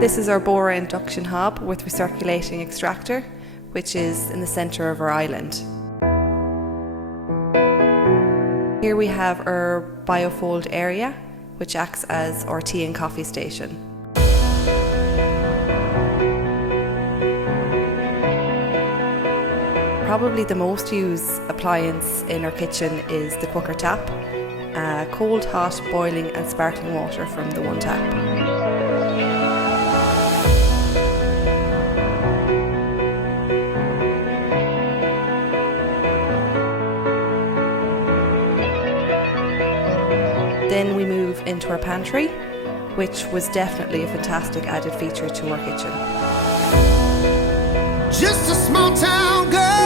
This is our Bora induction hob with recirculating extractor, which is in the centre of our island. Here we have our biofold area, which acts as our tea and coffee station. Probably the most used appliance in our kitchen is the cooker tap. Cold, hot, boiling and sparkling water from the one tap. Then we move into our pantry, which was definitely a fantastic added feature to our kitchen. Just a small town girl